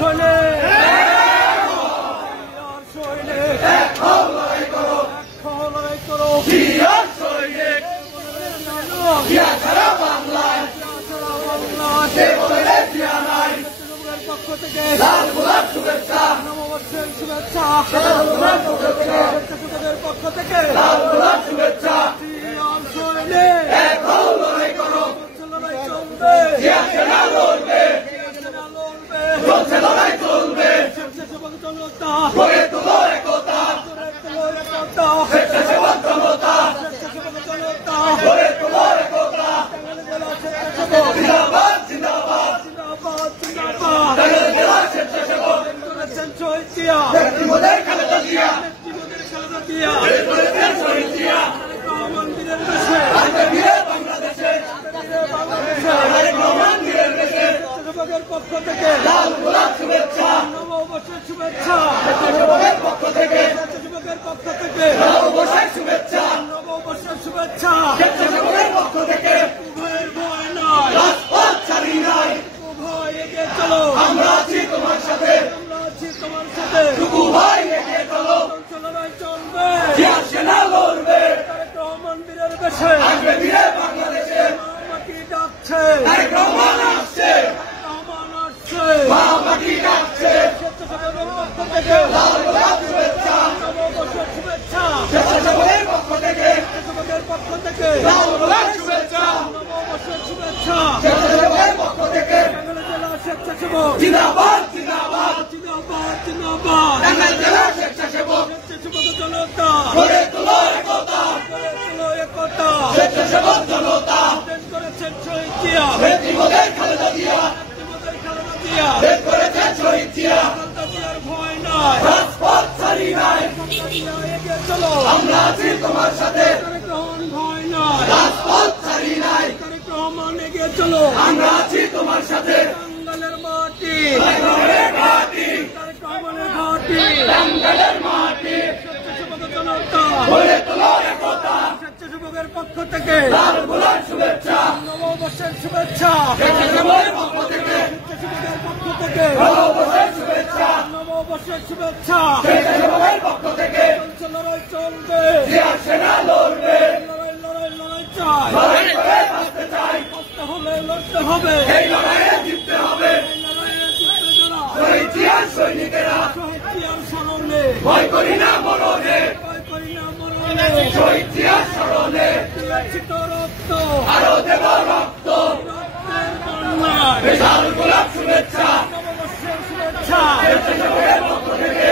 শৈলে লড়াই করো বাংলায় পক্ষ থেকে শুভেচ্ছা নববর্ষের শুভেচ্ছা স্বেচ্ছাসেবকদের পক্ষ থেকে শুভেচ্ছা লড়াই করো লড়াই চলবে চলছে লড়াই চলবে স্বেচ্ছাসেবক জনতা গড়ে তোলো একতা স্বেচ্ছাসেবক জনতা গড়ে তোলো একতা জিন্দাবাদ জিন্দাবাদ জিন্দাবাদ জিন্দাবাদ স্বেচ্ছাসেবক শহীদ জিয়া ব্যক্তিগতের খালেদা জিয়া মন্দিরের দেশে বাংলাদেশে মন্দিরের দেশে স্বেচ্ছাসেবকের পক্ষ থেকে লাল গোলাপ শুভেচ্ছা নববর্ষের শুভেচ্ছা স্বেচ্ছাসেবকের পক্ষ থেকে নববর্ষের শুভেচ্ছা স্বেচ্ছাসেবকের পক্ষ থেকে উভয়ের ভয় নয় রাজপথ ছাড়ি নাই উভয় এগিয়ে চলো আমরা আছি তোমার সাথে টুকু ভাই এগিয়ে চলো লড়াই চলবে জিয়ার সেনা লড়বে তারেক রহমান বীরের দেশে আসবে বীরে বাংলাদেশে মাটি ডাকছে তারেক রহমান আসছে মা মাটি ডাকছে স্বেচ্ছাসেবকের পক্ষ থেকে লাল গোলাপ শুভেচ্ছা নববর্ষের শুভেচ্ছা স্বেচ্ছাসেবকের পক্ষ থেকে লাল গোলাপ শুভেচ্ছা নববর্ষের শুভেচ্ছা স্বেচ্ছাসেবকের পক্ষ থেকে টাঙ্গাইল জেলা স্বেচ্ছাসেবক জিন্দাবাদ জিন্দাবাদ জিন্দাবাদ জিন্দাবাদ টাঙ্গাইল জেলা স্বেচ্ছাসেবক জনতা গড়ে তোলো একতা স্বেচ্ছাসেবক জনতা করেছেন শহীদ জিয়া ব্যক্তিগতের খালেদা জিয়া বের করেছেন শহীদ জিয়া জিয়ার ভয় নাই রাজপথ ছাড়ি নাই এগিয়ে চলো আমরা আছি তোমার সাথে তারেক রহমান ভয় নাই রাজপথ ছাড়ি নাই তারেক রহমান এগিয়ে চলো আমরা আছি তোমার সাথে টাঙ্গাইলের মাটি তারেক রহমানের ঘাটি টাঙ্গাইলের মাটি স্বেচ্ছাসেবক জনতা গড়ে তোলো একতা স্বেচ্ছাসেবকের পক্ষ থেকে লাল গোলাপ শুভেচ্ছা নববর্ষের শুভেচ্ছা স্বেচ্ছাসেবকের পক্ষ থেকে নববর্ষের শুভেচ্ছা স্বেচ্ছাসেবকের পক্ষ থেকে লড়াই চলবে জিয়ার সেনা লড়বে লড়াই চাই লড়াই করে বাঁচতে চাই বাঁচতে হলে লড়তে হবে এই লড়াইয়ে জিততে হবে শহীদ জিয়ার সৈনিকেরা শহীদ জিয়ার স্মরণে ভয় করি না মরণে শহীদ জিয়ার স্মরণে রক্ত আরো দেব রক্ত লাল গোলাপ শুভেচ্ছা নববর্ষের শুভেচ্ছা স্বেচ্ছাসেবকের পক্ষ থেকে